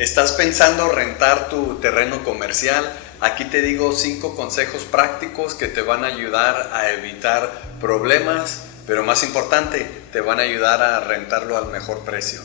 ¿Estás pensando rentar tu terreno comercial? Aquí te digo 5 consejos prácticos que te van a ayudar a evitar problemas, pero más importante, te van a ayudar a rentarlo al mejor precio.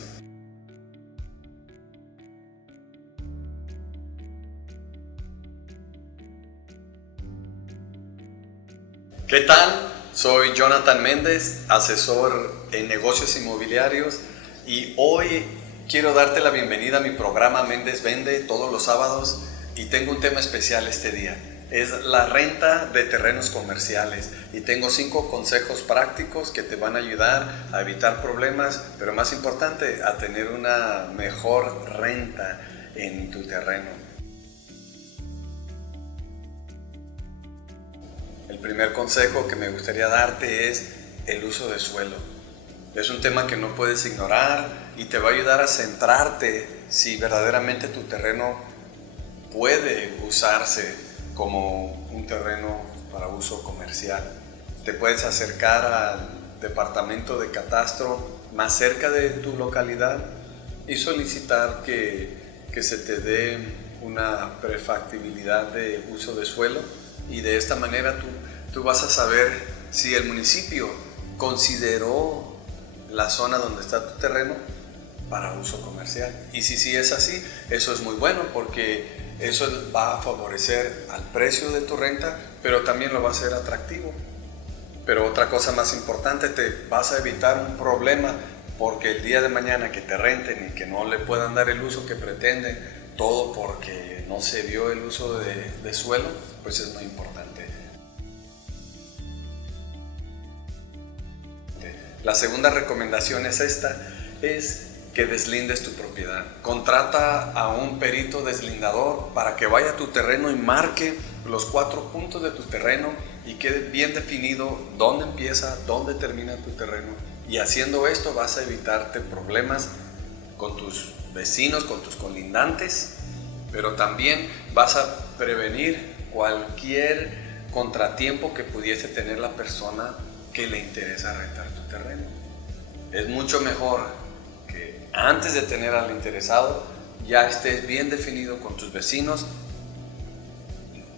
¿Qué tal? Soy Jonathan Méndez, asesor en negocios inmobiliarios, y hoy quiero darte la bienvenida a mi programa Méndez Vende todos los sábados, y tengo un tema especial este día. Es la renta de terrenos comerciales y tengo 5 consejos prácticos que te van a ayudar a evitar problemas, pero más importante, a tener una mejor renta en tu terreno. El primer consejo que me gustaría darte es el uso de suelo. Es un tema que no puedes ignorar y te va a ayudar a centrarte si verdaderamente tu terreno puede usarse como un terreno para uso comercial. Te puedes acercar al departamento de catastro más cerca de tu localidad y solicitar que se te dé una prefactibilidad de uso de suelo, y de esta manera tú vas a saber si el municipio consideró la zona donde está tu terreno para uso comercial. Y si sí es así, eso es muy bueno, porque eso va a favorecer al precio de tu renta, pero también lo va a hacer atractivo. Pero otra cosa más importante, te vas a evitar un problema, porque el día de mañana que te renten y que no le puedan dar el uso que pretenden, todo porque no se vio el uso de suelo, pues es muy importante. La segunda recomendación es esta, es que deslindes tu propiedad. Contrata a un perito deslindador para que vaya a tu terreno y marque los 4 puntos de tu terreno y quede bien definido dónde empieza, dónde termina tu terreno. Y haciendo esto vas a evitarte problemas con tus vecinos, con tus colindantes, pero también vas a prevenir cualquier contratiempo que pudiese tener la persona que le interesa rentar tu terreno. Es mucho mejor que antes de tener al interesado ya estés bien definido con tus vecinos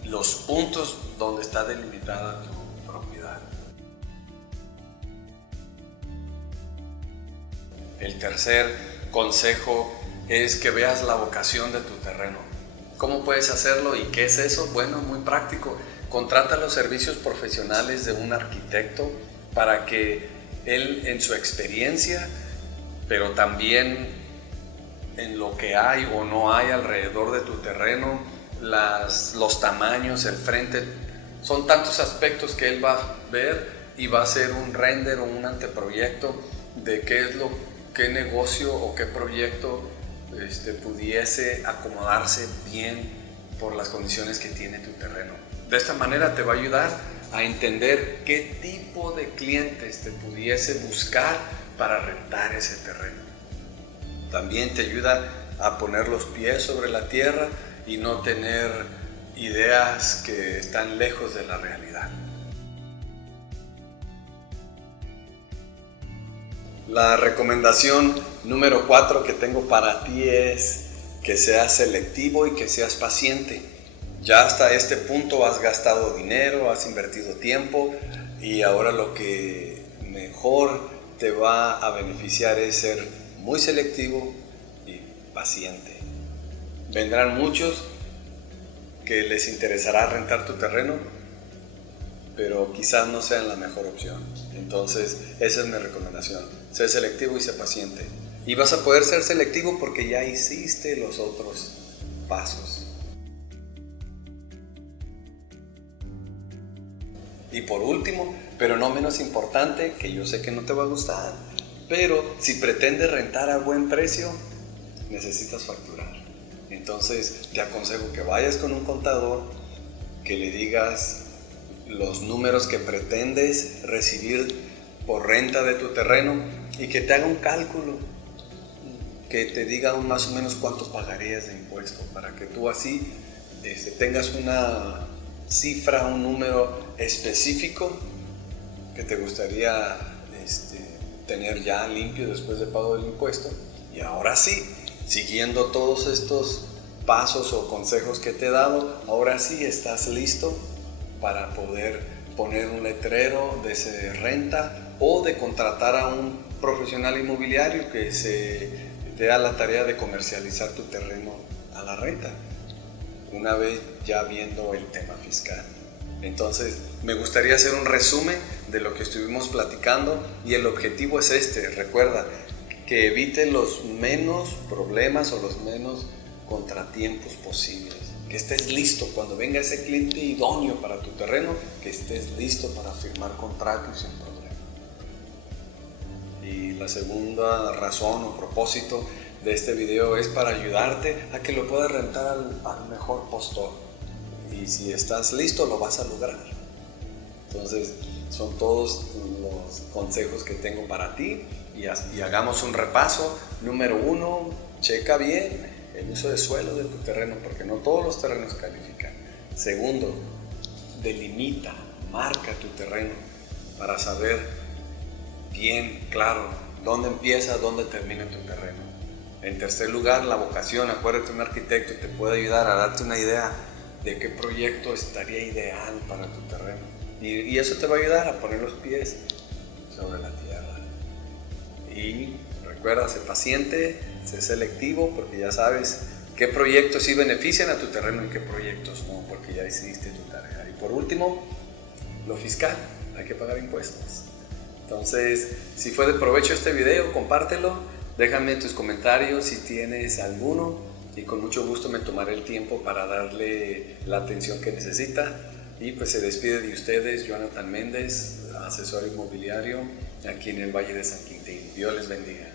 los puntos donde está delimitada tu propiedad. El tercer consejo es que veas la vocación de tu terreno. ¿Cómo puedes hacerlo y qué es eso? Bueno, muy práctico. Contrata los servicios profesionales de un arquitecto para que él, en su experiencia, pero también en lo que hay o no hay alrededor de tu terreno, los tamaños, el frente, son tantos aspectos que él va a ver y va a hacer un render o un anteproyecto de qué negocio o qué proyecto pudiese acomodarse bien por las condiciones que tiene tu terreno. De esta manera te va a ayudar a entender qué tipo de clientes te pudiese buscar para rentar ese terreno. También te ayuda a poner los pies sobre la tierra y no tener ideas que están lejos de la realidad. La recomendación número 4 que tengo para ti es que seas selectivo y que seas paciente. Ya hasta este punto has gastado dinero, has invertido tiempo, y ahora lo que mejor te va a beneficiar es ser muy selectivo y paciente. Vendrán muchos que les interesará rentar tu terreno, pero quizás no sean la mejor opción. Entonces, esa es mi recomendación. Sé selectivo y sé paciente. Y vas a poder ser selectivo porque ya hiciste los otros pasos. Y por último, pero no menos importante, que yo sé que no te va a gustar, pero si pretendes rentar a buen precio, necesitas facturar. Entonces, te aconsejo que vayas con un contador, que le digas los números que pretendes recibir por renta de tu terreno y que te haga un cálculo, que te diga más o menos cuánto pagarías de impuesto, para que tú así tengas una cifra, un número específico que te gustaría tener ya limpio después de pago del impuesto. Y ahora sí, siguiendo todos estos pasos o consejos que te he dado, ahora sí estás listo para poder poner un letrero de renta o de contratar a un profesional inmobiliario que se te da la tarea de comercializar tu terreno a la renta, una vez ya viendo el tema fiscal. Entonces, me gustaría hacer un resumen de lo que estuvimos platicando y el objetivo es este. Recuerda que evite los menos problemas o los menos contratiempos posibles. Que estés listo cuando venga ese cliente idóneo para tu terreno, que estés listo para firmar contratos sin problema. Y la segunda razón o propósito de este video es para ayudarte a que lo puedas rentar al mejor postor. Y si estás listo, lo vas a lograr. Entonces, son todos los consejos que tengo para ti y hagamos un repaso. Número 1, checa bien el uso de suelo de tu terreno, porque no todos los terrenos califican. Segundo, delimita, marca tu terreno para saber bien claro dónde empieza, dónde termina tu terreno. En tercer lugar, la vocación. Acuérdate, un arquitecto te puede ayudar a darte una idea de qué proyecto estaría ideal para tu terreno. Y eso te va a ayudar a poner los pies sobre la tierra. Y recuerda, sé paciente, sé selectivo, porque ya sabes qué proyectos sí benefician a tu terreno y qué proyectos no, porque ya hiciste tu tarea. Y por último, lo fiscal, hay que pagar impuestos. Entonces, si fue de provecho este video, compártelo, déjame tus comentarios si tienes alguno y con mucho gusto me tomaré el tiempo para darle la atención que necesita. Y pues se despide de ustedes Jonathan Méndez, asesor inmobiliario aquí en el Valle de San Quintín. Dios les bendiga.